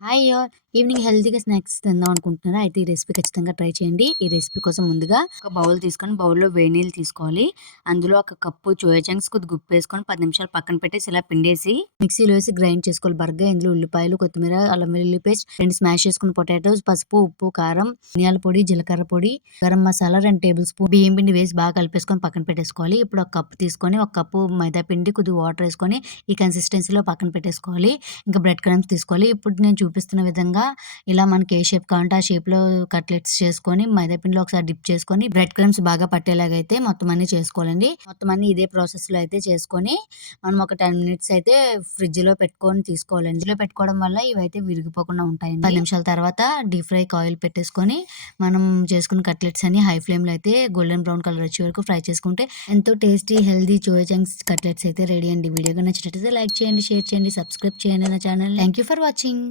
Hi all. Evening హెల్తీగా snacks తిందాం అనుకుంటున్నారా? అయితే ఈ రెసిపీ ఖచ్చితంగా ట్రై చేయండి. ఈ రెసిపీ కోసం ముందుగా ఒక బౌల్ తీసుకొని బౌల్‌లో వేడి నీళ్ళు తీసుకోవాలి. అందులో ఒక కప్పు సోయా చంక్స్ కొద్దిగా ఉప్పేసుకొని 10 నిమిషాలు పక్కన పెట్టేసి ఇలా పిండేసి మిక్సీలో వేసి గ్రైండ్ చేసుకోవాలి బరగ్గా. ఇందులో ఉల్లిపాయలు, కొత్తిమీర, అల్లం వెల్లుల్లి పేస్ట్, 2 స్మాష్ చేసుకున్న పొటాటోస్, పసుపు, ఉప్పు, కారం, ధనియాల పొడి, జీలకర్ర పొడి, గరం మసాలా, 2 టేబుల్ స్పూన్ బియ్యం పిండి వేసి బాగా కలిపేసుకొని పక్కన పెట్టేసుకోవాలి. ఇప్పుడు ఒక కప్పు తీసుకొని ఒక కప్పు మైదా పిండి, కొద్దిగా వాటర్ వేసుకొని ఈ కన్సిస్టెన్సీలో పక్కన పెట్టేసుకోవాలి. ఇంకా బ్రెడ్ క్రమ్స్ తీసుకోవాలి. ఇప్పుడు నేను చూపిస్తున్న విధంగా ఇలా మనకి ఏ షేప్ కావాలంటే ఆ షేప్‌లో కట్లెట్స్ చేసుకొని మైదా పిండిలో ఒకసారి డిప్ చేసుకొని బ్రెడ్ క్రమ్స్ బాగా పట్టేలాగైతే మొత్తం అన్నీ చేసుకోవాలండి. మొత్తం అన్నీ ఇదే ప్రాసెస్‌లో అయితే చేసుకొని మనం ఒక 10 మినిట్స్ అయితే ఫ్రిడ్జ్‌లో పెట్టుకొని తీసుకోవాలండి. ఫ్రిడ్జ్‌లో పెట్టుకోవడం వల్ల ఇవైతే విరిగిపోకుండా ఉంటాయండి. 10 నిమిషాల తర్వాత డీప్ ఫ్రైకి ఆయిల్ పెట్టేసుకొని మనం చేసుకున్న కట్లెట్స్ అన్ని హై ఫ్లేమ్‌లో అయితే గోల్డెన్ బ్రౌన్ కలర్ వచ్చే వరకు ఫ్రై చేసుకుంటే ఎంతో tasty, healthy soya chunks cutlets అయితే రెడీ అండి. వీడియో నచ్చినట్లయితే లైక్ చేయండి, షేర్ చేయండి, సబ్స్క్రైబ్ చేయండి నా channel. Thank you for watching.